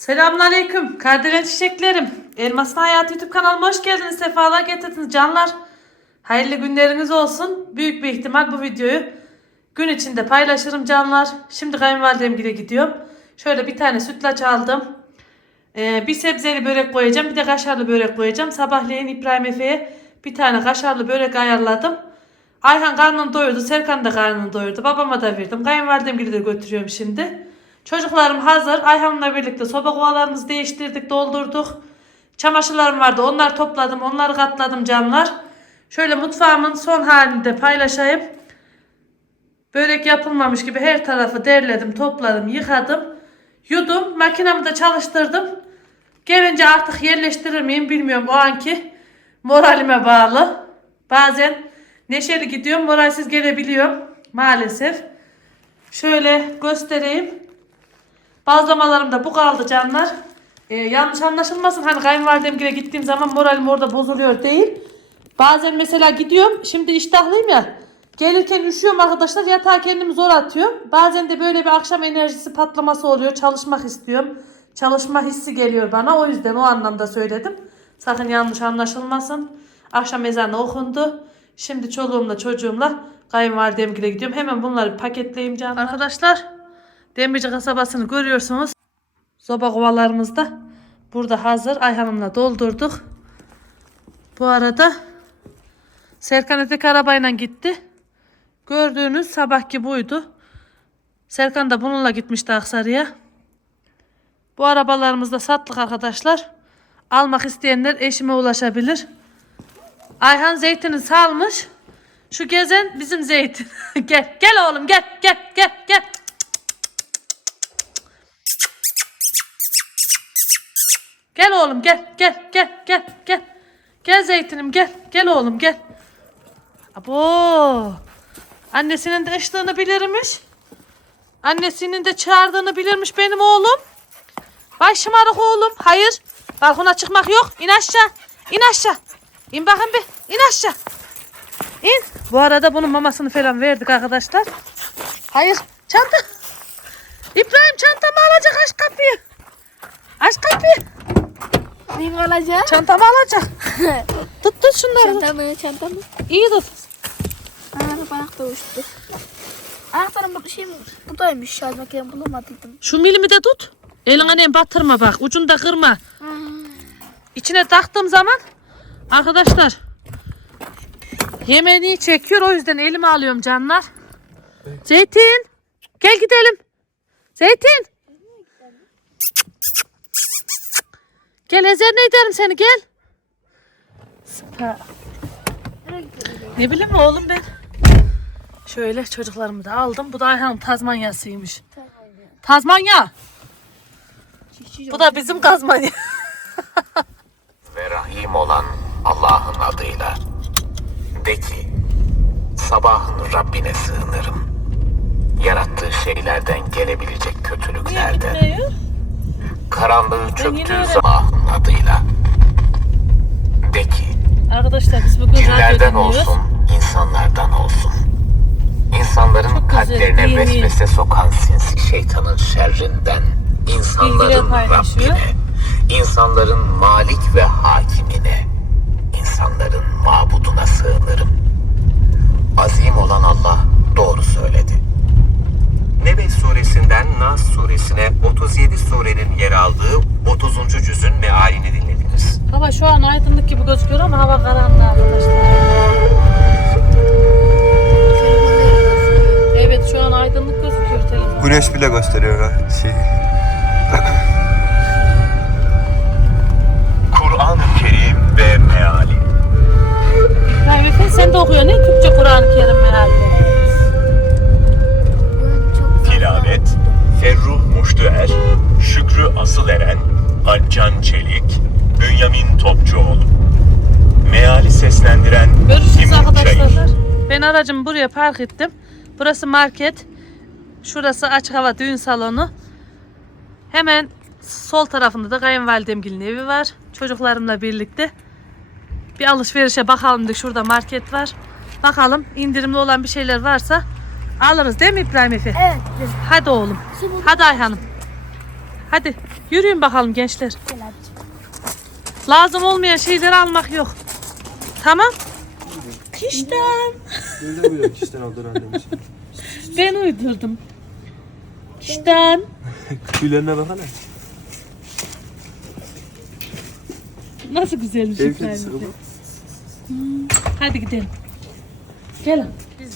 Selamünaleyküm. Kardelen çiçeklerim. Elmasın Hayatı YouTube kanalıma hoş geldiniz. Sefalar getirdiniz canlar. Hayırlı günleriniz olsun. Büyük bir ihtimal bu videoyu gün içinde paylaşırım canlar. Şimdi kayınvalidemgile gidiyorum. Şöyle bir tane sütlaç aldım. Ee, bir sebzeli börek koyacağım. Bir de kaşarlı börek koyacağım. Sabahleyin İbrahim Efe'ye bir tane kaşarlı börek ayarladım. Ayhan karnını doyurdu. Serkan da karnını doyurdu. Babama da verdim. Kayınvalidemgili de götürüyorum şimdi. Çocuklarım hazır. Ayhan'la birlikte soba kovalarımızı değiştirdik, doldurduk. Çamaşırlarım vardı. Onları topladım. Onları katladım canlar. Şöyle mutfağımın son halini de paylaşayım. Börek yapılmamış gibi her tarafı derledim, topladım, yıkadım. Yudum. Makinamı da çalıştırdım. Gelince artık yerleştirir miyim bilmiyorum. O anki moralime bağlı. Bazen neşeli gidiyorum, moralsiz gelebiliyorum. Maalesef. Şöyle göstereyim. Bazlamalarım da bu kaldı canlar. Ee, yanlış anlaşılmasın. Hani kayınvalidemgile gittiğim zaman moralim orada bozuluyor değil. Bazen mesela gidiyorum. Şimdi iştahlıyım ya. Gelirken üşüyorum arkadaşlar. Yatağa kendimi zor atıyorum. Bazen de böyle bir akşam enerjisi patlaması oluyor. Çalışmak istiyorum. Çalışma hissi geliyor bana. O yüzden o anlamda söyledim. Sakın yanlış anlaşılmasın. Akşam ezanı okundu. Şimdi çoluğumla çocuğumla kayınvalidemgile gidiyorum. Hemen bunları paketleyeyim canlar. Arkadaşlar Demirci kasabasını görüyorsunuz. Soba kovalarımız da burada hazır. Ayhan'ımla doldurduk. Bu arada Serkan öteki arabayla gitti. Gördüğünüz sabahki buydu. Serkan da bununla gitmişti Aksaray'a. Bu arabalarımızı da sattık arkadaşlar. Almak isteyenler eşime ulaşabilir. Ayhan zeytini salmış. Şu gezen bizim zeytin. gel gel oğlum gel gel gel gel. Gel oğlum gel gel gel gel gel. Gel zeytinim gel. Gel oğlum gel. Abo. Annesinin de ıştığını bilirmiş. Annesinin de çağırdığını bilirmiş benim oğlum. Vay şımarık oğlum. Hayır. Balkona çıkmak yok. İn aşağı. İn aşağı. İn bakın bir. İn aşağı. İn. Bu arada bunun mamasını falan verdik arkadaşlar. Hayır. Çanta. İbrahim çantamı alacak aç kapıyı. Aç kapıyı. Neyim alacağım? Çantamı alacak. Tut tut şunları. Çantamı, çantamı. İyi tut. Aa, ayakta uçtu. Ayaklarım burada şey buradaymış. Şarj makinemi bulamadıydım. Şu milimi de tut. Eline batırma bak. Ucunu da kırma. İçine taktığım zaman arkadaşlar yemeğini çekiyor. O yüzden elime alıyorum canlar. Zeytin. Gel gidelim. Zeytin. Gel ezerine ederim seni gel. Süper. Ne bileyim oğlum ben. Şöyle çocuklarımı da aldım. Bu da Ayhan'ın Tazmanya'sıymış. Tazmanya. Bu da bizim Tazmanya. ve Rahim olan Allah'ın adıyla. De ki, sabahın Rabbine sığınırım. Yarattığı şeylerden gelebilecek kötülüklerden. Karanlığı çöktüğü sabahın adıyla. De ki, Arkadaşlar biz bugün dinliyoruz. olsun, insanlardan olsun. İnsanların Çok kalplerine vesvese sokan sinsi şeytanın şerrinden, insanların. Rabbine, insanların malik ve hakimine, insanların mabuduna sığınırım. Azim olan Allah doğru söyledi. Nebe suresinden Nas suresine 37 surenin yer aldığı 30. cüzün mealini dinlediniz. Hava şu an aydınlık gibi gözüküyor ama hava karanlık arkadaşlar. Evet şu an aydınlık gözüküyor telefon. Güneş bile gösteriyor şey. Kur'an-ı Kerim ve meali. Efe sen de okuyor ne Türkçe Kur'an-ı Kerim meali. Ferruh Muştuer, Şükrü Asıleren, Alpcan Çelik, Bünyamin Topçuoğlu. Meali seslendiren Görüşürüz Timur arkadaşlar. Çayır. Ben aracımı buraya park ettim. Burası market. Şurası açık hava düğün salonu. Hemen sol tarafında da kayınvalidemgilin evi var. Çocuklarımla birlikte. Bir alışverişe bakalım dedik. Şurada market var. Bakalım indirimli olan bir şeyler varsa alırız değil mi İbrahim Efe? Evet. Hadi oğlum. Hadi Ayhan'ım. Hadi. Yürüyün bakalım gençler. Gel abicim. Lazım olmayan şeyleri almak yok. Tamam. Kişten. Kişiden aldın annemiş. Ben uydurdum. Kişten. Tüylerine baksana. Nasıl güzelmiş Ev İbrahim. kedisi bu. Hadi gidelim. Gel.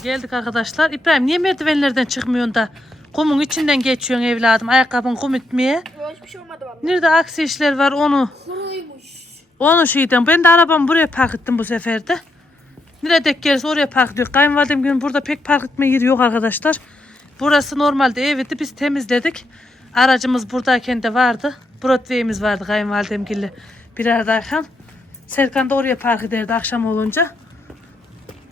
Geldik arkadaşlar. İbrahim niye merdivenlerden çıkmıyorsun da kumun içinden geçiyorsun evladım ayakkabın kum itmeye? Yok hiçbir şey olmadı bana. Nerede aksi işler var onu Kuruymuş. onu şeyden ben de arabamı buraya park ettim bu sefer de. Nereye dek gelirse oraya park ediyor. Kayınvalidem gün burada pek park etme yeri yok arkadaşlar. Burası normalde evdi biz temizledik. Aracımız buradayken de vardı. Broadway'imiz vardı kayınvalidem gibi birerdeyken. Serkan da oraya park ederdi akşam olunca.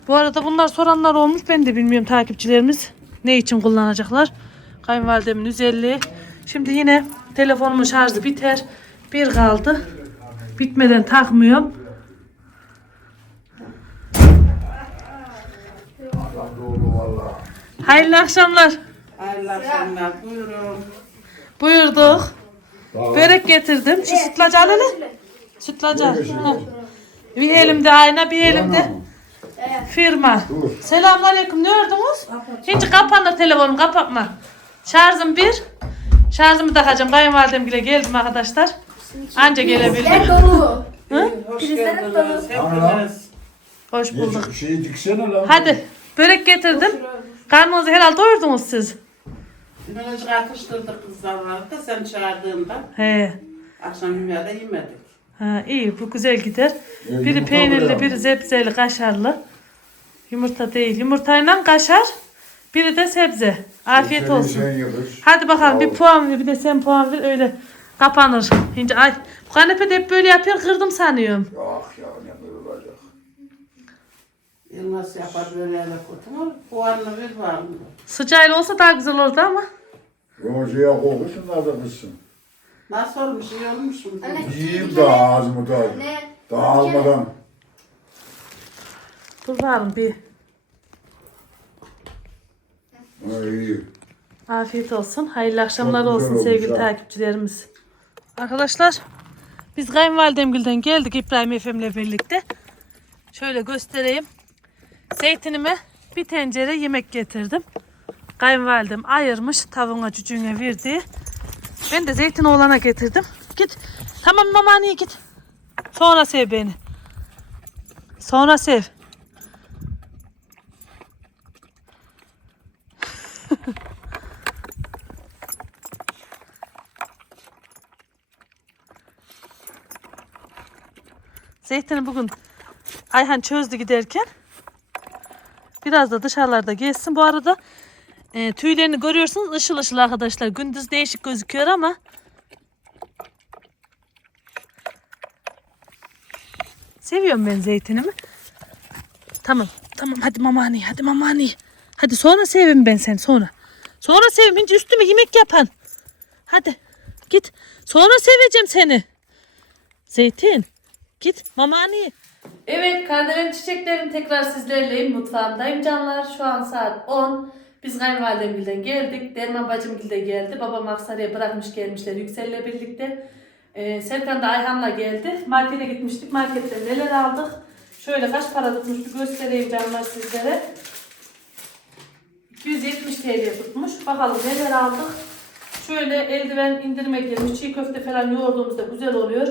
Bu arada bunlar soranlar olmuş. Ben de bilmiyorum takipçilerimiz ne için kullanacaklar. Kayınvalidemin özelliği. Şimdi yine telefonumun şarjı biter. Bir kaldı. Bitmeden takmıyorum. Hayırlı akşamlar. Hayırlı akşamlar. Buyurun. Buyurduk. Börek getirdim. Şu sütlaç al hele. Sütlaç al. Bir elimde ayna bir elimde firma. Selamünaleyküm. Ne ördünüz? Hiç kapanır telefonum kapatma. Şarjım bir. Şarjımı takacağım. Kayınvalidem bile geldim arkadaşlar. Anca gelebildim. dolu. Hoş Prizlerim geldiniz. Hepiniz. Hoş bulduk. Şeyi diksene lan. Hadi börek getirdim. Karnınızı herhalde doyurdunuz siz. Biraz atıştırdık kızlarla da sen çağırdığında. He. Akşam yemeği de yemedik. Ha, iyi bu güzel gider. Biri yumurta peynirli, biri zebzeli, kaşarlı. Yumurta değil. Yumurtayla kaşar. Biri de sebze. Afiyet Senin olsun. Sen yapış. Hadi bakalım bir puan ver bir de sen puan ver öyle kapanır. Şimdi ay bu kanepe de hep böyle yapıyor kırdım sanıyorum. Ah ya ne böyle olacak. Yılmaz yapar böyle ele kutumu. Puanını bir var mı? Sıcağıyla olsa daha güzel olurdu ama. Yoncuya kokuşunlar da kızsın. Nasıl olmuş? iyi olmuş mu? Yiyeyim de ağzımı da. Ne? Dağılmadan. Dur bakalım bir. Afiyet olsun. Hayırlı akşamlar Çok güzel olsun olmuş sevgili ha. takipçilerimiz. Arkadaşlar biz kayınvalidemgilden geldik İbrahim Efem'le birlikte. Şöyle göstereyim. Zeytinime bir tencere yemek getirdim. Kayınvalidem ayırmış tavuğuna cücüğüne verdi. Ben de zeytin oğlana getirdim. Git. Tamam mamani git. Sonra sev beni. Sonra sev. Zeytini bugün Ayhan çözdü giderken. Biraz da dışarılarda gezsin. Bu arada e, tüylerini görüyorsunuz ışıl ışıl arkadaşlar. Gündüz değişik gözüküyor ama seviyorum ben zeytinimi. Tamam. Tamam hadi mamani hadi mamani. Hadi sonra sevim ben seni sonra. Sonra sevim hiç üstüme yemek yapan. Hadi git. Sonra seveceğim seni. Zeytin. Git mamani. Evet kardelen çiçeklerim tekrar sizlerleyim mutfağımdayım canlar. Şu an saat 10. Biz kayınvalidemgilden geldik. Derman bacımgil de geldi. Babam Aksaray'a bırakmış gelmişler Yüksel'le birlikte. Ee, Serkan da Ayhan'la geldi. Markete gitmiştik. Marketten neler aldık. Şöyle kaç para tutmuş bir göstereyim canlar sizlere. 270 TL tutmuş. Bakalım neler aldık. Şöyle eldiven indirime girmiş. Çiğ köfte falan yoğurduğumuzda güzel oluyor.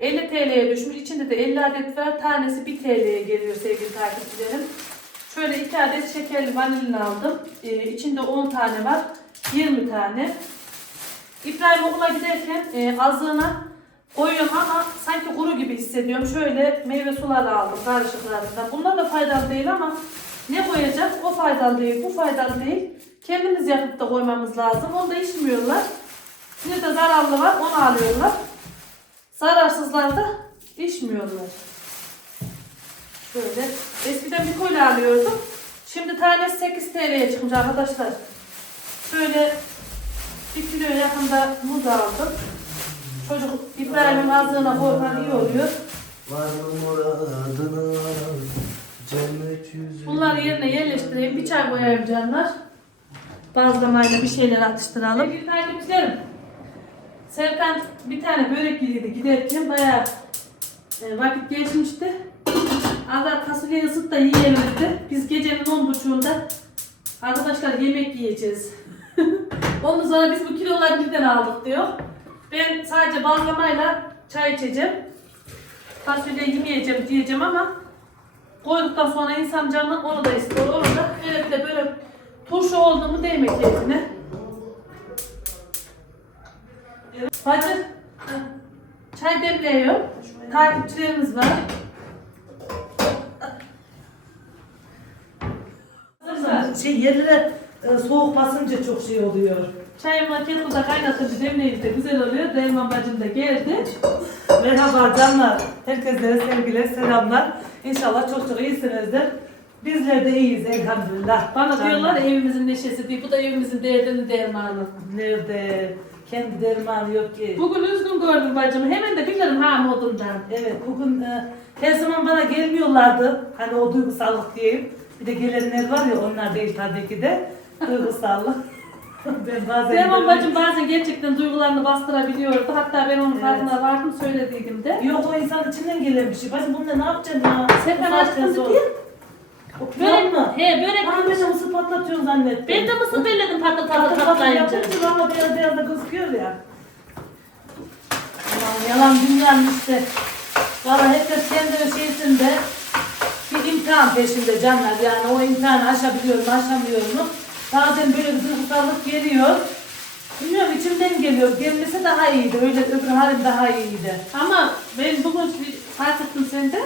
50 TL'ye düşmüş. İçinde de 50 adet var. Tanesi 1 TL'ye geliyor sevgili takipçilerim. Şöyle 2 adet şekerli vanilin aldım. Ee, içinde 10 tane var. 20 tane. İbrahim okula giderken e, azığına koyuyorum ama sanki kuru gibi hissediyorum. Şöyle meyve suları aldım karışıklarından. Bunlar da faydalı değil ama ne koyacak? Faydalı değil, bu faydalı değil. Kendimiz yapıp da koymamız lazım. Onu da içmiyorlar. Bir de zararlı var, onu alıyorlar. Zararsızlar da içmiyorlar. Şöyle. Eskiden bir kola alıyordum. Şimdi tanesi 8 TL'ye çıkmış arkadaşlar. Şöyle bir kilo yakında muz aldım. Çocuk İbrahim'in ağzına koyman iyi oluyor. Varım muradına cennet yüzü. Bunları yerine yerleştireyim. Bir çay koyayım canlar. Bazlamayla bir şeyler atıştıralım. Sevgili takipçilerim. Serkan bir tane börek yedi giderken bayağı e, vakit geçmişti. Azar fasulyeyi ısıt da yiyelim dedi. Biz gecenin on buçuğunda arkadaşlar yemek yiyeceğiz. Ondan sonra biz bu kiloları birden aldık diyor. Ben sadece bazlamayla çay içeceğim. Fasulye yemeyeceğim diyeceğim ama koyduktan sonra insan canı onu da istiyor. Böyle bir de böyle turşu oldu mu değme keyfine. Bacı, çay demliyor. Takipçilerimiz var. Şey yerlere e, soğuk basınca çok şey oluyor. Çayımla kettle'da kaynatınca demleyince güzel oluyor. Derman bacım da geldi. Merhaba canlar. Herkese sevgiler, selamlar. İnşallah çok çok iyisinizdir. Bizler de iyiyiz elhamdülillah. Bana Canlar. diyorlar evimizin neşesi değil. Bu da evimizin derdinin dermanı. Nerede? Kendi dermanı yok ki. Bugün üzgün gördüm bacımı. Hemen de bilirim ha modundan. Evet bugün e, her zaman bana gelmiyorlardı. Hani o duygusallık diyeyim. Bir de gelenler var ya onlar değil tabii ki de. Duygusallık. ben bazen böyle- bacım bazen gerçekten duygularını bastırabiliyordu. Hatta ben onun Evet. farkına vardım söylediydim de. Yok o insan içinden gelen bir şey. Bacım bunda ne yapacaksın ya? Sen ben diye. O pilav Börek mı? He börek. Ben de mısır patlatıyorsun zannettim. Ben de mısır belledim patlat patlat Patlat patlayınca. yapınca ama beyaz beyaz da gözüküyor ya. Aman yalan dünyanın işte. Valla herkes kendi şeysinde bir imtihan peşinde canlar. Yani o imtihanı aşabiliyor mu aşamıyor mu? Bazen böyle bir duygusallık geliyor. Bilmiyorum içimden geliyor. Gelmese daha iyiydi. Öyle öbür halim daha iyiydi. Ama ben bugün bir fark ettim sende.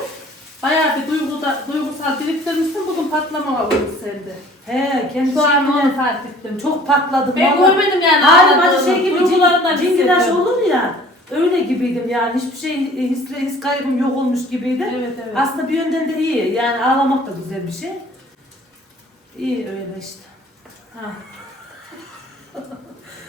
Bayağı bir duyguda, duygusal biriktirmişsin. Bugün patlama olmuş sende. He kendi Şu an onu fark ettim. Çok patladım. Ben Vallahi. görmedim yani Halim acı şey gibi Duygularından cin, cingidaş hissettim. olur ya. Öyle gibiydim yani. Hiçbir şey his, his kaybım yok olmuş gibiydi. Evet, evet. Aslında bir yönden de iyi. Yani ağlamak da güzel bir şey. İyi öyle işte. Ha.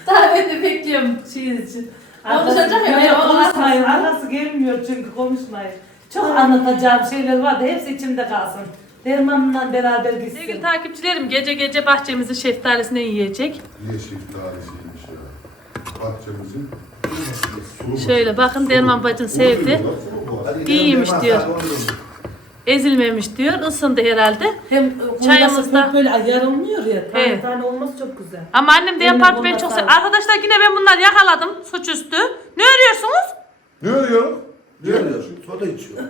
Daha ben de bekliyorum şey için. Konuşacak ya. Yok, konuşmayın. Arkası gelmiyor çünkü konuşmayın. Çok anlatacağım şeyler var da hepsi içimde kalsın. Dermanla beraber Sevgili gitsin. takipçilerim gece gece bahçemizin şeftalisini yiyecek. Yeşil tanesiymiş ya. Bahçemizin. Şöyle bakın Derman bacın sevdi. İyiymiş diyor. Ezilmemiş diyor. Isındı herhalde. Hem Çayımız da- çayımızda böyle yarılmıyor ya. Tane Evet. tane olması çok güzel. Ama annem de yapardı ben çok seviyorum. Arkadaşlar yine ben bunları yakaladım suçüstü. Ne örüyorsunuz? Ne oluyor? Ne oluyor? Soda içiyor.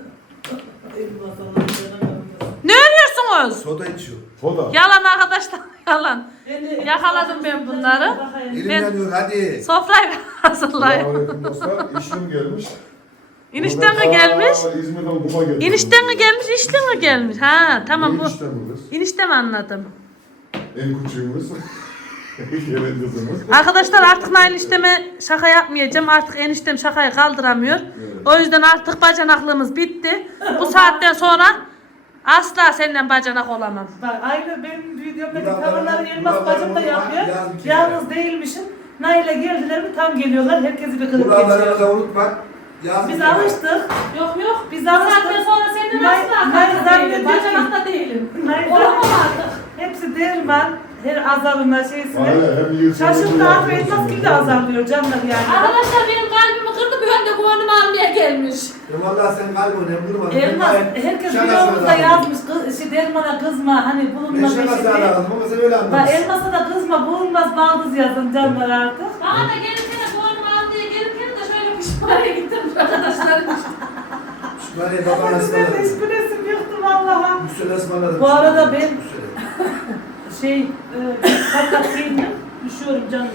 Ne örüyorsunuz? Soda içiyor. Soda. Yalan arkadaşlar yalan. Ben de- Yakaladım ben bunları. Bakayım. Elim Ben- yanıyor hadi. Sofrayı hazırlayın. Selamünaleyküm dostlar. İşim gelmiş. İnişten mi gelmiş? ta İzmir'den Kuma gelmiş. İnişten mi gelmiş, işten mi gelmiş? Ha tamam bu. Enişten mi kız? İnişte mi anladım? En küçüğümüz. Gelen kızımız. Arkadaşlar artık Nail işleme şaka yapmayacağım. Artık eniştem şakayı kaldıramıyor. O yüzden artık bacanaklığımız bitti. Bu saatten sonra asla senden bacanak olamam. Bak aynı benim videomdaki Buradan- tavırları Elmas bacım da yapıyor. Yalnız değilmişim. Nail'e geldiler mi tam geliyorlar. Herkesi bir kılıp Buraları geçiyor. da unutma. Yaz Biz alıştık. Yok yok. Biz Bu alıştık. saatten sonra senden Nail- asla Nail bacanak zannediyor değilim. ki- Bacanak da değilim. Nail Olamam artık. Hepsi derman. Her azalına şeysine. Aynen, hem yırtılır, Şaşırttı artık yırtılır. Elmas gibi de azalıyor canlar yani. Arkadaşlar benim kalbimi kırdı. Bir anda gönlümü almaya gelmiş. Ya vallahi sen kalbini hem durmadın. Elmas Ben- herkes videomuzda yazmış. Kız, şey, dermana kızma hani Ben bulunma şakasına peşinde. alakadım ama sen öyle Bak anlamışsın. elmasa da kızma bulunmaz baldız yazın canlar artık. Bana da gelirken de gönlümü al diye gelirken pişmaniye gittim arkadaşlar. Şunları babana Ama güzel ısmarladım. hiçbir resim yoktu vallaha. Müslüle ısmarladım. Bu arada ben-. Şey, e, fakat giyindim. Üşüyorum canlar.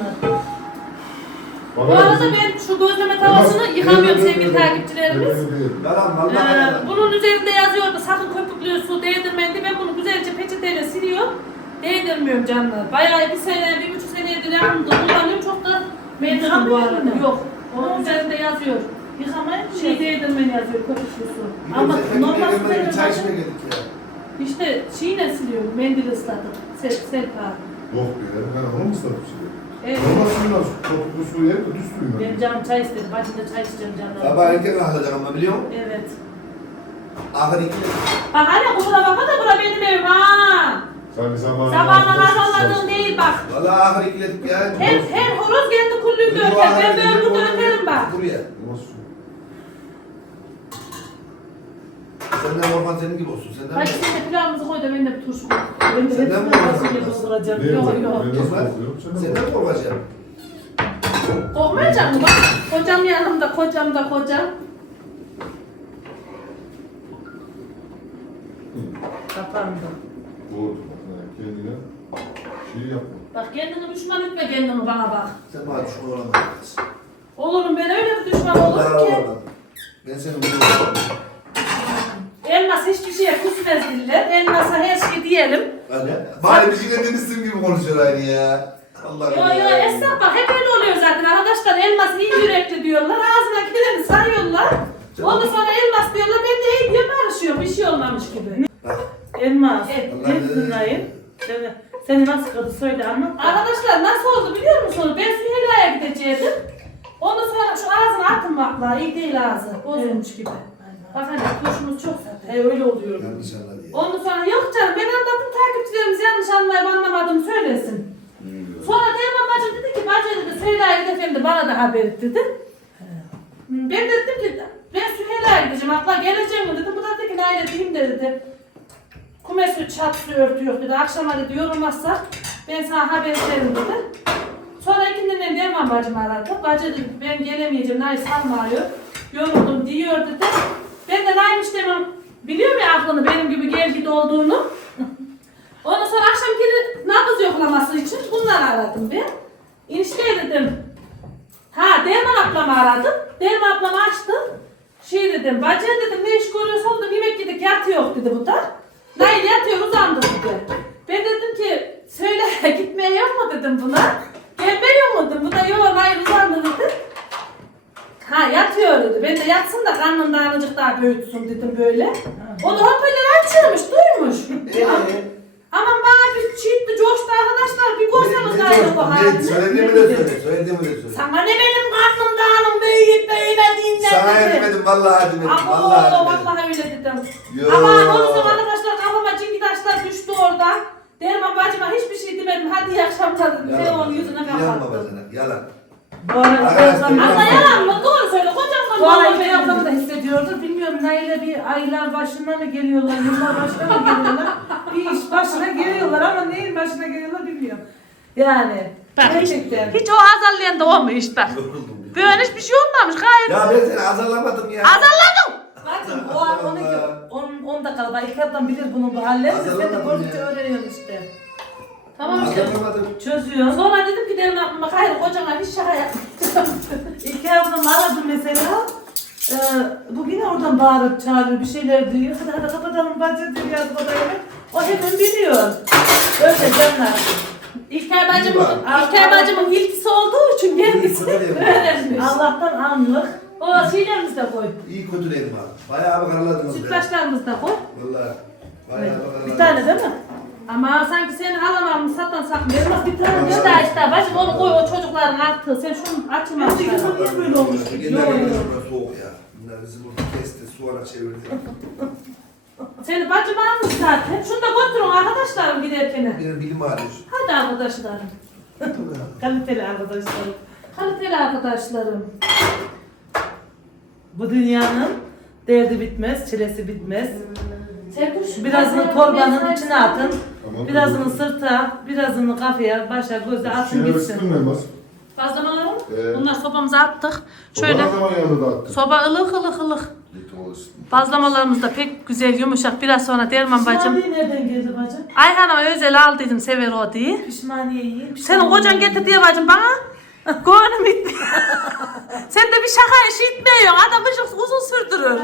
Bu arada ben şu gözleme tavasını yıkamıyorum sevgili takipçilerimiz. Vallahi Ee, bunun üzerinde yazıyordu sakın köpüklü su değdirmeyin diye ben bunu güzelce peçeteyle siliyorum. Değdirmiyorum canlar. Bayağı bir sene, bir buçuk senedir yanımda kullanıyorum. Çok da memnunum bu arada. Yok. Onun üzerinde yazıyor. Yıkamaya mı Şey değdirmeyin yazıyor köpüklü su. Ama normal çay zaten- içmeye geldik ya. İşte şeyle siliyorum. Mendil ıslatıp. Sel, selpa. Yok be, ben onu mu ıslatıp şimdi? Evet. Normal suyla topuklu suyu yerim de düz suyla. Benim canım çay istedi. Bacımda çay içeceğim canlar. Sabah erken kalkacak ama biliyor musun? Evet. Ahır iki. Bak hala kusura bakma da bura benim evim ha. Sen zamanında... Sabahdan azarladığın değil bak. Valla ahır ikledik ya. Her, her horoz kendi kulluğunda öter. Ben böyle burada öterim bak. Buraya. Senden Orhan senin gibi olsun. Senden Hadi sen de pilavımızı koy da ben de bir turşu koy. Ben de Senden hepsini mi olmaz? fasulye dolduracağım. Ben Yok yok. Kızlar? Sen de korkacağım? Korkmayacak mı bak? Kocam yanımda, kocam da kocam. Kapandı. Doğru. Kendine şey yapma. Bak kendini düşman etme kendini bana bak. Sen bana düşman olamadın. Olurum ben öyle bir düşman olurum ki. Ben senin bunu Elmas hiçbir şeye kusmez diller. Elmasa her şey diyelim. Hadi. Bari bir şey demişsin gibi konuşuyor aynı ya. Allah'ım Yo yo esnaf bak hep öyle oluyor zaten arkadaşlar. Elmas iyi yürekli diyorlar. Ağzına geleni sayıyorlar. Ondan sonra elmas diyorlar. Ben de iyi diye barışıyorum. Bir şey olmamış gibi. Bak, Elmas. Evet. Ne dinleyin? Seni, seni nasıl kırdı söyle anlat. Arkadaşlar nasıl oldu biliyor musunuz? Ben Süheyla'ya gidecektim. Ondan sonra şu ağzını atın bakla. iyi değil ağzı. Bozulmuş gibi. Bak hani turşumuz çok zaten. E, öyle oluyor. Yanlış anladı ya. Ondan sonra yok canım ben anlattım takipçilerimiz yanlış anlayıp anlamadım söylesin. Sonra Derman bacım dedi ki bacı dedi Süheyla'ya gideceğim de bana da haber et dedi. Hmm, Ben de dedim ki ben Süheyla'ya gideceğim abla geleceğim mi dedim. Bu da dedi ki Nail edeyim de dedi. Kumesi çatısı örtü yok dedi. Akşama dedi yorulmazsa ben sana haber ederim dedi. Sonra ikinden Derman bacım aradı. Bacı dedi ben gelemeyeceğim Nail salmıyor. Yoruldum diyor dedi. Ben de Nail'miş demem biliyor ya aklını benim gibi gel git olduğunu. Ondan sonra akşam geri nabız yoklaması için bunları aradım ben. İnişte dedim. Ha Derman ablamı aradım. Derman ablamı açtım. Şey dedim, bacı dedim ne iş görüyorsun dedim, yemek yedik yatıyor dedi bu da. Nail yatıyor uzandı dedi. Ben dedim ki söyle gitmeye yok mu dedim buna. Gelmiyor mu dedim. Bu da yok Nail uzandı dedi. Ha yatıyor dedi. Ben de yatsın da karnında azıcık daha büyütsün dedim böyle. O da hoparlörü açıyormuş, duymuş. Eee? Aman bana bir çiğitti, coştu arkadaşlar. Bir görseniz Nail'i bu halini. Söylediğimi de söyle. Söylediğimi de söyle. Sana ne benim karnım dağınım büyüyüp büyümediğinden Sana dedi. etmedim vallahi etmedim. Abo, Vallahi etmedim. vallahi öyle dedim. Yo. Ama ondan orada. Derman bacıma hiçbir şey demedim. Hadi iyi akşamlar dedim. Telefonun yüzüne Yalan kapattım. babacana. Yalan. Arada Ama yalan mı? Doğru söyle. Kocaman Bu arada baba bir ablam da benim. hissediyordur. Bilmiyorum Nail'e bir aylar başına mı geliyorlar, yıllar başına mı geliyorlar? bir iş başına geliyorlar ama neyin başına geliyorlar bilmiyorum. Yani Bak hiç, gerçekten. hiç o azarlayan da olmuş bak. Yoruldum. Böyle hiçbir şey olmamış gayet. Ya ben seni azarlamadım ya. Azarladım. Bacım o an 12 10 10 dakikada iki ablam bilir bunun bu hallerini. Sen de gördükçe öğreniyorsun işte. Tamam işte. Azarlamadım. Çözüyorsun. Sonra dedim ki derim aklıma hayır kocaman hiç şaka yapmayacağım. İki ablam aradı mesela. Ee, bu yine oradan bağırıp çağırıyor bir şeyler diyor. Hadi hadi kapatalım bacı diyor yazıp odaya. O hemen biliyor. Öyle canlar. İlker bacım, İyi bak. İlker bacımın ilkisi olduğu için kendisi öğrenmiş. Allah'tan anlık. O şeylerimizi de koy. İyi kötüledim abi. Bayağı bir. Sütlaçlarımızı da koy. Vallahi. Bayağı bir karaladınız. Bir tane değil mi? Ama sanki seni alamam mı satan sakın. Elmas bir tane İşte değil. işte bacım onu koy o çocukların artığı. Sen şunu açma. De yılan niye böyle olmuş? Genel genel burası soğuk ya. Bunlar bizi burada kesti, su olarak çevirdi. Seni bacım almış zaten. Şunu da götürün arkadaşlarım giderken. Benim bilim ağrıyor. Hadi arkadaşlarım. Kaliteli arkadaşlarım. Kaliteli arkadaşlarım. Bu dünyanın derdi bitmez, çilesi bitmez. Serkuş. Birazını torbanın içine atın. Tamam. Birazını sırta, birazını kafaya, başa, göze atın Şöyle gitsin. ısıtın Elmas. Bazlamalarım. Ee, Bunlar sobamıza attık. Şöyle. Şöyle. Zaman yanında da attım. Soba ılık ılık ılık. Git o. Bazlamalarımız da pek güzel yumuşak. Biraz sonra Derman bacım. Pişmaniye nereden geldi bacım? Ayhan'a özel aldıydım sever o diye. Pişmaniye yiyin. Senin kocan getir diye bacım bana. Gönlüm bitti. Sen de bir şaka işi itmiyorsun. Adam ışık uzun sürdürür.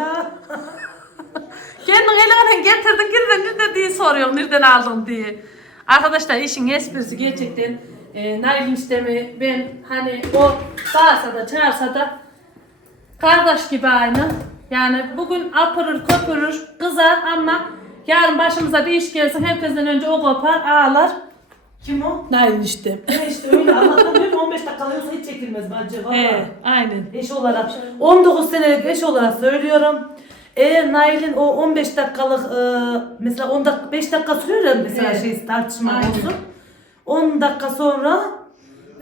Kendin elinden getirdin girdin nerede diye soruyorum. Nereden aldın diye. Arkadaşlar işin esprisi gerçekten e, Nail işlemi ben hani o bağırsa da çağırsa da kardeş gibi aynı. Yani bugün apırır köpürür kızar ama yarın başımıza bir iş gelsin herkesten önce o kopar ağlar. Kim o? Nail işte. Ya işte öyle Allah'tan diyorum 15 dakika yoksa hiç çekilmez bence. Vallahi. Evet, aynen. Eş olarak 19 senelik eş olarak söylüyorum. Eğer Nail'in o 15 dakikalık e, mesela 10 dakika 5 dakika sürüyor ya mesela Evet. şey tartışma Aynen. olsun. 10 dakika sonra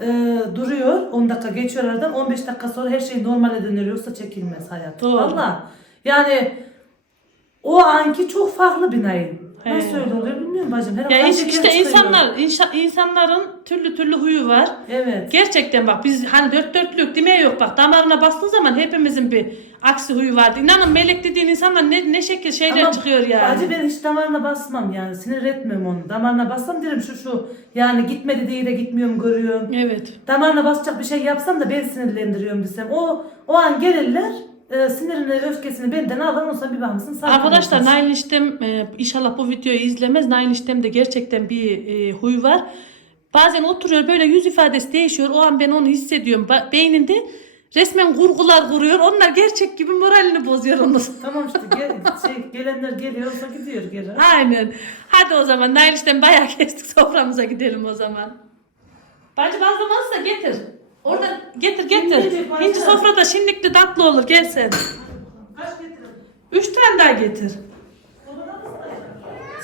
e, duruyor. 10 dakika geçiyor aradan. 15 dakika sonra her şey normale dönüyor. Yoksa çekilmez hayat. Doğru. Valla. Yani o anki çok farklı bir Nail. Nasıl öyle oluyor bilmiyorum bacım. Her Ya hafta işte, şeker işte çıkıyor. insanlar, inşa- insanların türlü türlü huyu var. Evet. Gerçekten bak biz hani dört dörtlük demeye yok bak damarına bastığın zaman hepimizin bir aksi huyu vardı. İnanın melek dediğin insanlar ne, ne şekil şeyler çıkıyor yani. Bacı ben hiç damarına basmam yani. Sinir etmem onu. Damarına bassam derim şu şu. Yani gitmedi diye de gitmiyorum görüyorum. Evet. Damarına basacak bir şey yapsam da ben sinirlendiriyorum desem. O o an gelirler e, sinirini, öfkesini benden alır. Ondan sonra bir bakmışsın sakin Arkadaşlar. Nail İştem e, inşallah bu videoyu izlemez. Nail İştem'de gerçekten bir e, huy var. Bazen oturuyor böyle yüz ifadesi değişiyor. O an ben onu hissediyorum. Ba- beyninde resmen kurgular kuruyor. Onlar gerçek gibi moralini bozuyor onu. Tamam işte gel, şey, gelenler geliyor olsa gidiyor geri. Aynen. Hadi o zaman Nail İştem bayağı kestik. Soframıza gidelim o zaman. Bence bazlaması da getir. Oradan getir getir. Hinci sofrada şimdilik tatlı olur. Gel sen. Kaç getirin? Üç tane daha getir.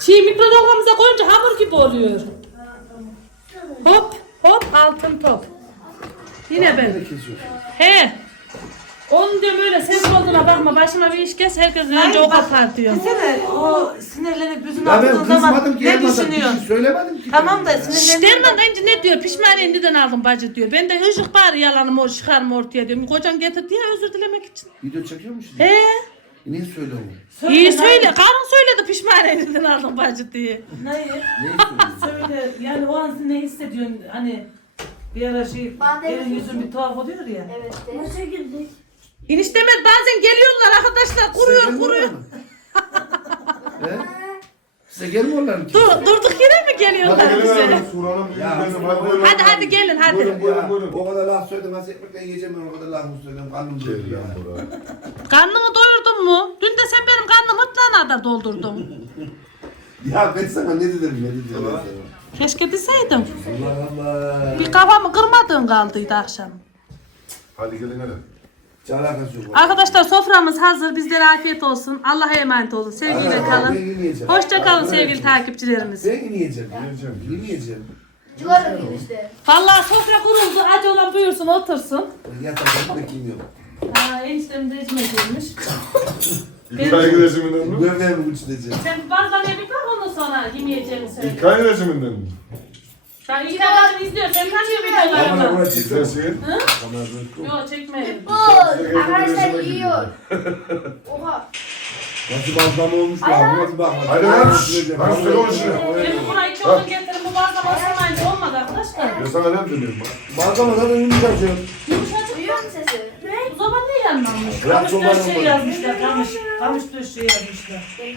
Şey mikrodalgamıza koyunca hamur gibi oluyor. Hop hop altın top. Yine ben. He. Onun diyorum öyle ses olduğuna bakma başıma bir iş kes herkesin önce o kapar diyor. Desene o sinirlenip yüzünü Ya ben attığın zaman kızmadım ki ne yapmadım. Bir şey düşünüyorsun? söylemedim ki. Tamam da sinirlenip Derman önce ne diyor? Pişman endiden aldım bacı diyor. Ben de ışık bari yalanım or çıkarım ortaya diyorum. Kocan getirdi ya özür dilemek için. Video çekiyor musun? He. Niye söylüyorsun? İyi söyle. Karın söyledi pişman endiden aldım bacı diye. Neyi? Neyi söylüyorsun? Söyle yani o an ne hissediyorsun hani bir ara şey Ben de elin yapıyorsun. yüzün bir tuhaf oluyor ya. Evet. Nasıl girdik? İniştemet bazen geliyorlar arkadaşlar. Kuruyor Size kuruyor. He? Size gelmiyorlar ki. Dur, durduk yere mi geliyorlar Hadi bize? Suran'ın Ya, yüzünden hadi buyurun. Hadi hadi gelin hadi. Buyurun buyurun buyurun. O kadar laf söyledim. Nasıl ekmekle yiyeceğim ben o kadar laf söylüyorum. Karnım doyuyor lan ya. Karnını doyurdun mu? Dün de sen benim karnımı da doldurdun. Ya ben sana ne dedim ne dedim ben sana. Keşke deseydim. Allah Allah. Bir kafamı kırmadığın kaldıydı akşam. Hadi gelin hadi. Hiç alakası yok. Arkadaşlar soframız hazır. Bizlere afiyet olsun. Allah'a emanet olun. Sevgiyle Ben kalın. yemeyeceğim. Hoşça kalın sevgili takipçilerimiz. Ben yemeyeceğim. Yiyeceğim. Yemeyeceğim. Çikolata gibi işte. Vallahi sofra kuruldu. Acı olan buyursun otursun. Yatakta da yemiyorum. Aa, eniştem de ecime gelmiş. İlkay rejiminden mi? Gömleğimi uçlayacağım. Sen bazlamaya bir bak ondan sonra yemeyeceğini söyle. İlkay rejiminden mi? İlk defa izliyorum. Sen tanıyor Kamera videolarımı. buraya çekiyor. İzlesin. Yok çekmeyin. Bu arkadaşlar yiyor. Oha. Nasıl bazlama olmuş da nasıl bak. Hadi lan. Lan söyle onu şuna. Ben buraya iki odun getirin. Bu bazlama ısınmayınca olmadı arkadaşlar. Ya sana ne dönüyorum? Bazlama zaten yumuşak şey. Yumuşacık. Duyuyor musun sesi? O zaman niye yanmamış? Kamış döşeği yazmışlar. Kamış, kamış döşeği yazmışlar. Benim